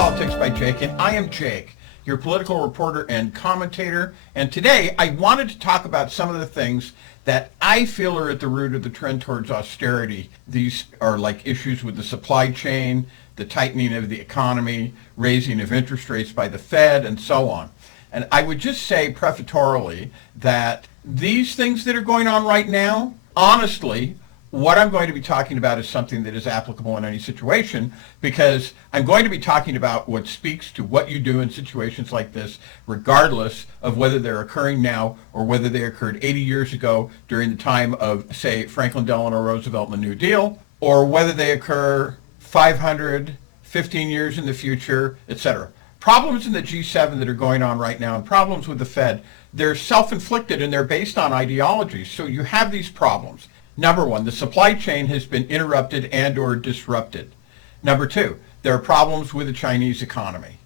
Politics by Jake, and I am Jake, your political reporter and commentator. And today I wanted to talk about some of the things that I feel are at the root of the trend towards austerity. These are like issues with the supply chain, the tightening of the economy, raising of interest rates by the Fed, and so on. And I would just say prefatory that these things that are going on right now, honestly, what I'm going to be talking about is something that is applicable in any situation, because I'm going to be talking about what speaks to what you do in situations like this, regardless of whether they're occurring now or whether they occurred 80 years ago during the time of, say, Franklin Delano Roosevelt and the New Deal, or whether they occur 500, 15 years in the future, etc. Problems in the G7 that are going on right now and problems with the Fed, they're self-inflicted and they're based on ideology. So you have these problems. Number one, the supply chain has been interrupted and or disrupted. Number two, there are problems with the Chinese economy.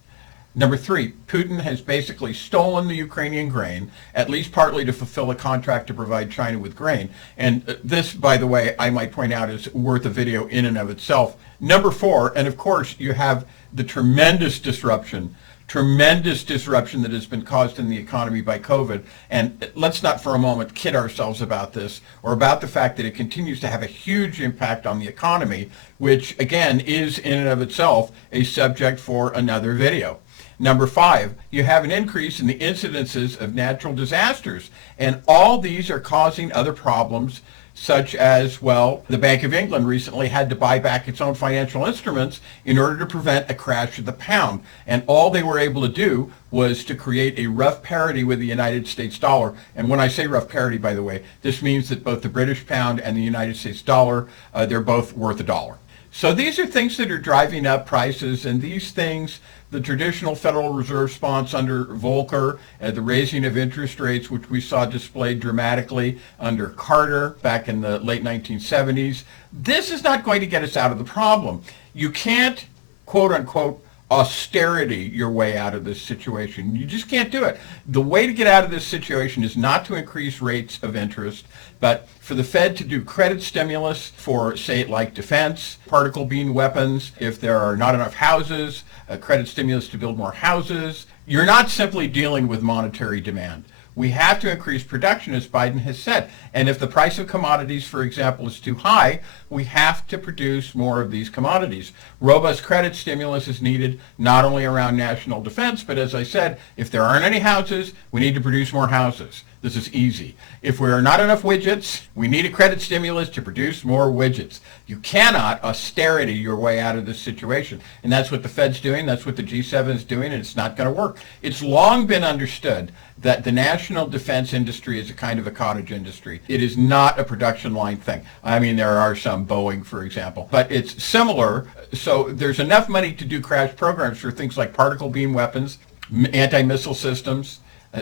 Number three, Putin has basically stolen the Ukrainian grain, at least partly to fulfill a contract to provide China with grain. And this, by the way, I might point out is worth a video in and of itself. Number four, and of course you have the tremendous disruption that has been caused in the economy by COVID. And let's not for a moment kid ourselves about this or about the fact that it continues to have a huge impact on the economy, which again is in and of itself a subject for another video. Number five, you have an increase in the incidences of natural disasters. And all these are causing other problems, such as, well, the Bank of England recently had to buy back its own financial instruments in order to prevent a crash of the pound. And all they were able to do was to create a rough parity with the United States dollar. And when I say rough parity, by the way, this means that both the British pound and the United States dollar, they're both worth a dollar. So these are things that are driving up prices, and these things, the traditional Federal Reserve response under Volcker, the raising of interest rates, which we saw displayed dramatically under Carter back in the late 1970s, this is not going to get us out of the problem. You can't, quote unquote, austerity your way out of this situation. You just can't do it. The way to get out of this situation is not to increase rates of interest, but for the Fed to do credit stimulus for, say, like defense, particle beam weapons, if there are not enough houses, credit stimulus to build more houses. You're not simply dealing with monetary demand. We have to increase production, as Biden has said. And if the price of commodities, for example, is too high, we have to produce more of these commodities. Robust credit stimulus is needed not only around national defense, but as I said, if there aren't any houses, we need to produce more houses. This is easy. If there are not enough widgets, we need a credit stimulus to produce more widgets. You cannot austerity your way out of this situation. And that's what the Fed's doing. That's what the G7 is doing, and it's not going to work. It's long been understood that the national defense industry is a kind of a cottage industry. It is not a production line thing. I mean, there are some, Boeing, for example, but it's similar. So there's enough money to do crash programs for things like particle beam weapons, anti-missile systems,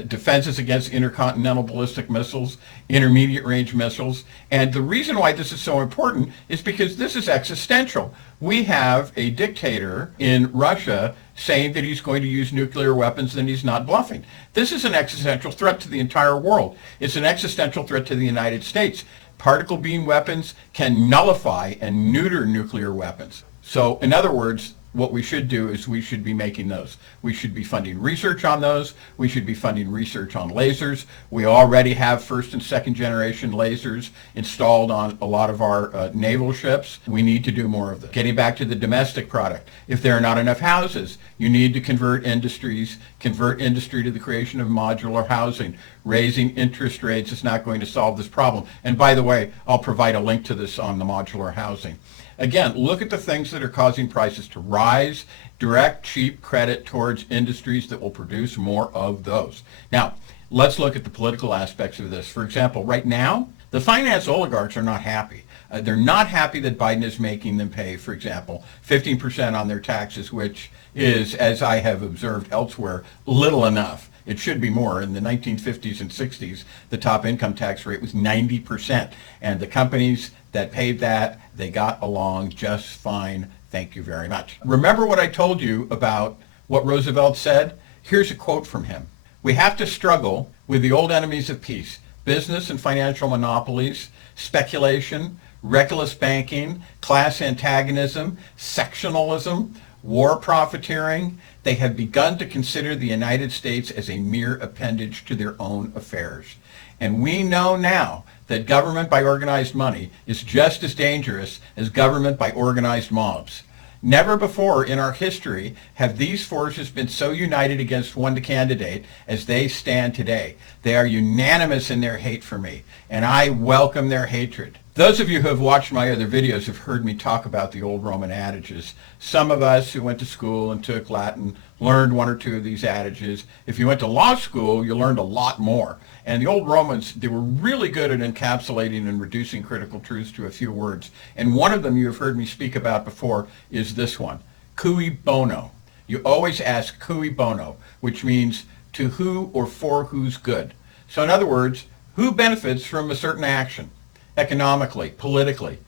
defenses against intercontinental ballistic missiles, intermediate range missiles. And the reason why this is so important is because this is existential. We have a dictator in Russia saying that he's going to use nuclear weapons and he's not bluffing. This is an existential threat to the entire world. It's an existential threat to the United States. Particle beam weapons can nullify and neuter nuclear weapons. So in other words, what we should do is we should be making those. We should be funding research on those. We should be funding research on lasers. We already have first and second generation lasers installed on a lot of our naval ships. We need to do more of this. Getting back to the domestic product, if there are not enough houses, you need to convert industry to the creation of modular housing. Raising interest rates is not going to solve this problem. And by the way, I'll provide a link to this on the modular housing. Again, look at the things that are causing prices to rise. Direct cheap credit towards industries that will produce more of those. Now, let's look at the political aspects of this. For example, right now, the finance oligarchs are not happy. They're not happy that Biden is making them pay, for example, 15% on their taxes, which is, as I have observed elsewhere, little enough. It should be more. In the 1950s and 60s, the top income tax rate was 90%. And the companies that paid that, they got along just fine. Thank you very much. Remember what I told you about what Roosevelt said? Here's a quote from him. We have to struggle with the old enemies of peace, business and financial monopolies, speculation, reckless banking, class antagonism, sectionalism, war profiteering, they have begun to consider the United States as a mere appendage to their own affairs. And we know now that government by organized money is just as dangerous as government by organized mobs. Never before in our history have these forces been so united against one candidate as they stand today. They are unanimous in their hate for me, and I welcome their hatred. Those of you who have watched my other videos have heard me talk about the old Roman adages. Some of us who went to school and took Latin learned one or two of these adages. If you went to law school, you learned a lot more. And the old Romans, they were really good at encapsulating and reducing critical truths to a few words. And one of them you have heard me speak about before is this one, cui bono. You always ask cui bono, which means to who or for whose good. So in other words, who benefits from a certain action? Economically, politically.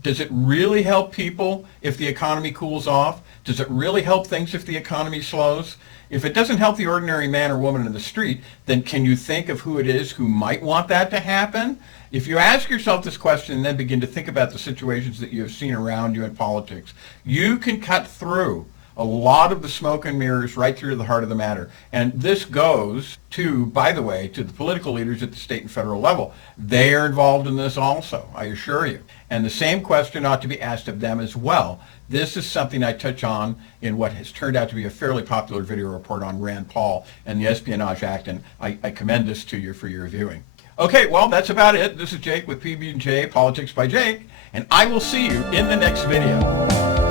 Does it really help people if the economy cools off? Does it really help things if the economy slows? If it doesn't help the ordinary man or woman in the street, then can you think of who it is who might want that to happen? If you ask yourself this question and then begin to think about the situations that you have seen around you in politics, you can cut through a lot of the smoke and mirrors right through to the heart of the matter. And this goes to, by the way, to the political leaders at the state and federal level. They are involved in this also, I assure you. And the same question ought to be asked of them as well. This is something I touch on in what has turned out to be a fairly popular video report on Rand Paul and the Espionage Act, and I commend this to you for your viewing. Okay, well, that's about it. This is Jake with PB&J, Politics by Jake, and I will see you in the next video.